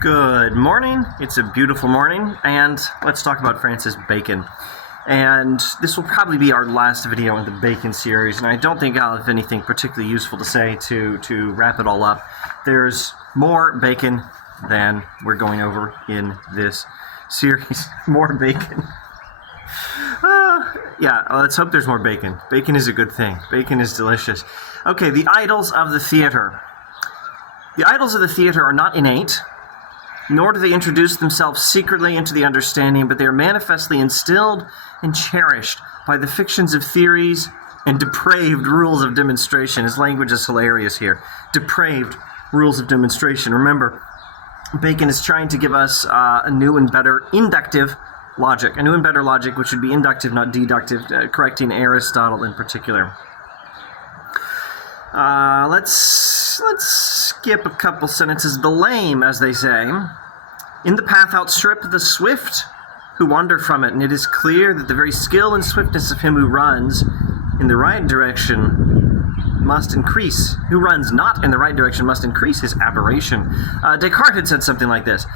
Good morning. It's a beautiful morning, and let's talk about Francis Bacon. And this will probably be our last video in the Bacon series, and I don't think I'll have anything particularly useful to say to wrap it all up. There's more Bacon than we're going over in this series. More Bacon. Yeah, let's hope there's more bacon. Bacon is a good thing. Bacon is delicious. Okay, the idols of the theater. The idols of the theater are not innate, nor do they introduce themselves secretly into the understanding, but they are manifestly instilled and cherished by the fictions of theories and depraved rules of demonstration. His language is hilarious here. Depraved rules of demonstration. Remember, Bacon is trying to give us a new and better inductive logic. A new and better logic, which would be inductive, not deductive, correcting Aristotle in particular. Let's skip a couple sentences. The lame, as they say, in the path outstrip the swift who wander from it, and it is clear that the very skill and swiftness of him who runs in the right direction must increase. Who runs not in the right direction must increase his aberration. Descartes had said something like this.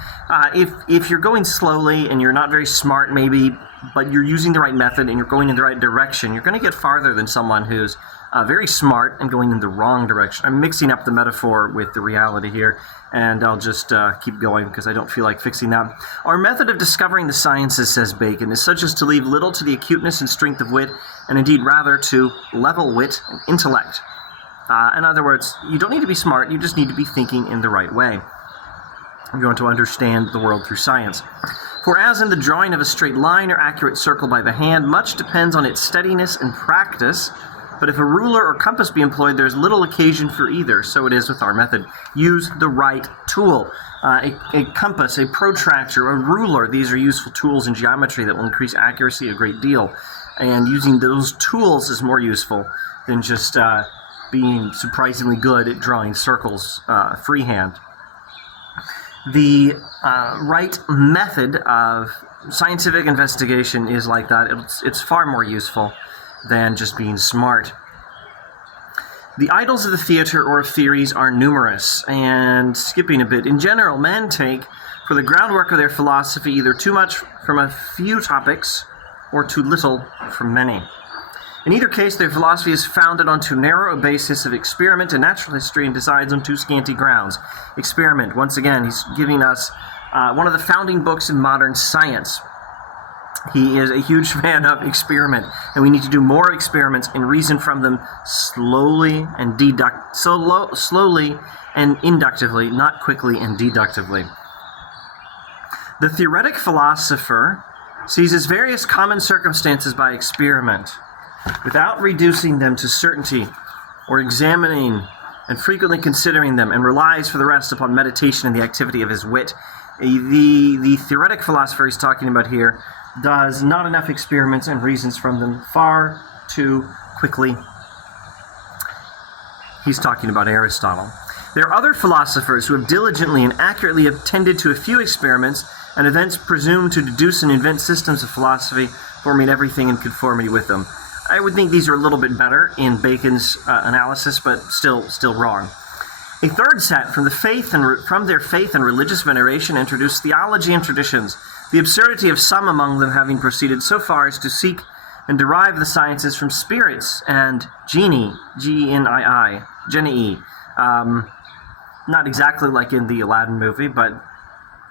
If you're going slowly and you're not very smart maybe, but you're using the right method and you're going in the right direction, you're going to get farther than someone who's very smart and going in the wrong direction. I'm mixing up the metaphor with the reality here, and I'll just keep going because I don't feel like fixing that. Our method of discovering the sciences, says Bacon, is such as to leave little to the acuteness and strength of wit, and indeed rather to level wit and intellect. In other words, you don't need to be smart, you just need to be thinking in the right way if you want to understand the world through science. For as in the drawing of a straight line or accurate circle by the hand, much depends on its steadiness and practice. But if a ruler or compass be employed, there's little occasion for either. So it is with our method. Use the right tool. A compass, a protractor, a ruler, these are useful tools in geometry that will increase accuracy a great deal. And using those tools is more useful than just being surprisingly good at drawing circles freehand. The right method of scientific investigation is like that. It's far more useful than just being smart. The idols of the theater or of theories are numerous, and skipping a bit, in general, men take for the groundwork of their philosophy either too much from a few topics or too little from many. In either case, their philosophy is founded on too narrow a basis of experiment and natural history and decides on too scanty grounds. Experiment, once again, he's giving us one of the founding books in modern science. He is a huge fan of experiment, and we need to do more experiments and reason from them slowly and slowly and inductively, not quickly and deductively. The theoretic philosopher seizes various common circumstances by experiment, without reducing them to certainty or examining and frequently considering them, and relies for the rest upon meditation and the activity of his wit. The theoretic philosopher he's talking about here does not enough experiments and reasons from them far too quickly. He's talking about Aristotle. There are other philosophers who have diligently and accurately attended to a few experiments and have thence presumed to deduce and invent systems of philosophy, forming everything in conformity with them. I would think these are a little bit better in Bacon's analysis, but still wrong. A third set, from their faith and religious veneration, introduced theology and traditions, the absurdity of some among them having proceeded so far as to seek and derive the sciences from spirits and genii, genii. Not exactly like in the Aladdin movie, but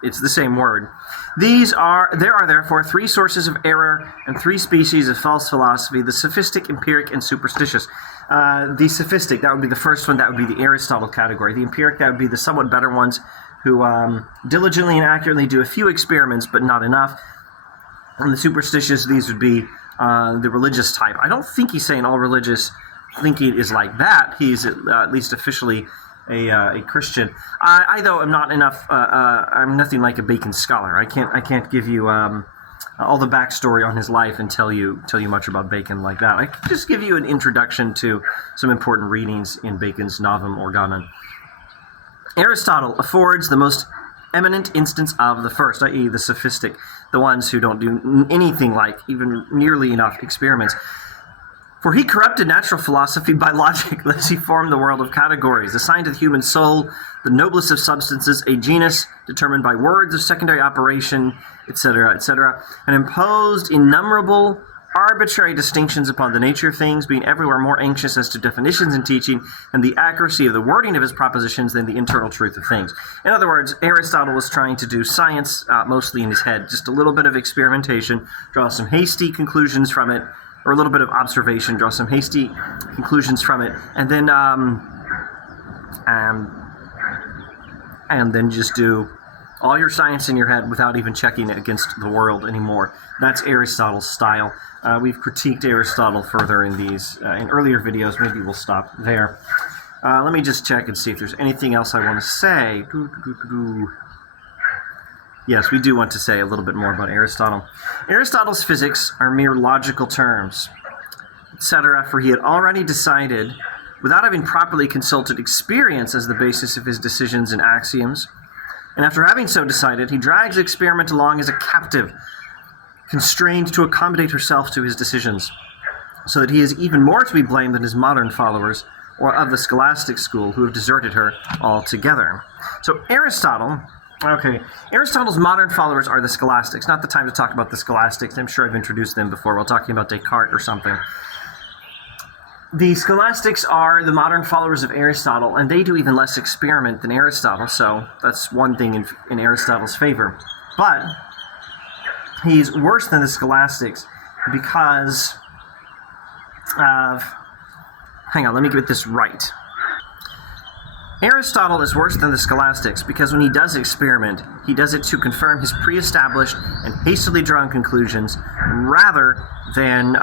it's the same word. There are therefore three sources of error and three species of false philosophy: the sophistic, empiric, and superstitious. The sophistic, that would be the first one, that would be the Aristotle category. The empiric, that would be the somewhat better ones who diligently and accurately do a few experiments, but not enough. And the superstitious, these would be the religious type. I don't think he's saying all religious thinking is like that. He's at least officially a Christian. I though am not enough. I'm nothing like a Bacon scholar. I can't give you all the backstory on his life and tell you much about Bacon like that. I can just give you an introduction to some important readings in Bacon's Novum Organum. Aristotle affords the most eminent instance of the first, i.e. the sophistic, the ones who don't do anything like even nearly enough experiments. For he corrupted natural philosophy by logic, lest he form the world of categories, assigned to the human soul the noblest of substances, a genus determined by words of secondary operation, etc., etc., and imposed innumerable arbitrary distinctions upon the nature of things, being everywhere more anxious as to definitions and teaching and the accuracy of the wording of his propositions than the internal truth of things. In other words, Aristotle was trying to do science mostly in his head, just a little bit of experimentation, draw some hasty conclusions from it, or a little bit of observation, draw some hasty conclusions from it, and then just do all your science in your head without even checking it against the world anymore. That's Aristotle's style. We've critiqued Aristotle further in these in earlier videos. Maybe we'll stop there. Let me just check and see if there's anything else I want to say. Yes, we do want to say a little bit more about Aristotle. Aristotle's physics are mere logical terms, etc., for he had already decided, without having properly consulted experience as the basis of his decisions and axioms, and after having so decided, he drags experiment along as a captive, constrained to accommodate herself to his decisions, so that he is even more to be blamed than his modern followers, or of the scholastic school, who have deserted her altogether. So Aristotle's modern followers are the scholastics. Not the time to talk about the scholastics. I'm sure I've introduced them before while talking about Descartes or something. The scholastics are the modern followers of Aristotle, and they do even less experiment than Aristotle, so that's one thing in Aristotle's favor. But he's worse than the scholastics because of... Hang on, let me get this right. Aristotle is worse than the scholastics because when he does experiment, he does it to confirm his pre-established and hastily drawn conclusions rather than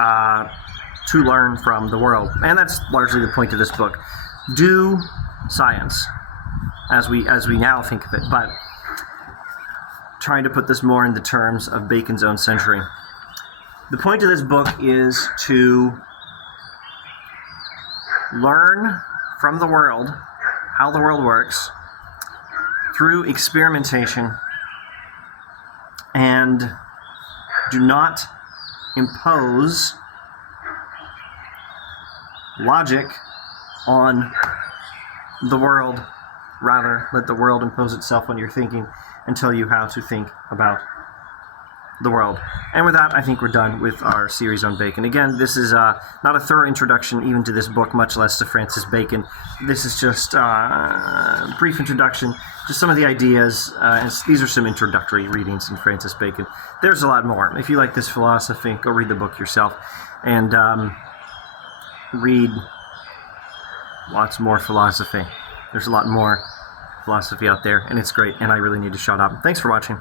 to learn from the world. And that's largely the point of this book. Do science, as we now think of it, but trying to put this more in the terms of Bacon's own century. The point of this book is to learn from the world how the world works through experimentation, and do not impose logic on the world. Rather, let the world impose itself on your thinking and tell you how to think about the world. And with that, I think we're done with our series on Bacon. Again, this is not a thorough introduction even to this book, much less to Francis Bacon. This is just a brief introduction, just some of the ideas, and these are some introductory readings in Francis Bacon. There's a lot more. If you like this philosophy, go read the book yourself, and read lots more philosophy. There's a lot more philosophy out there, and it's great, and I really need to shut up. Thanks for watching.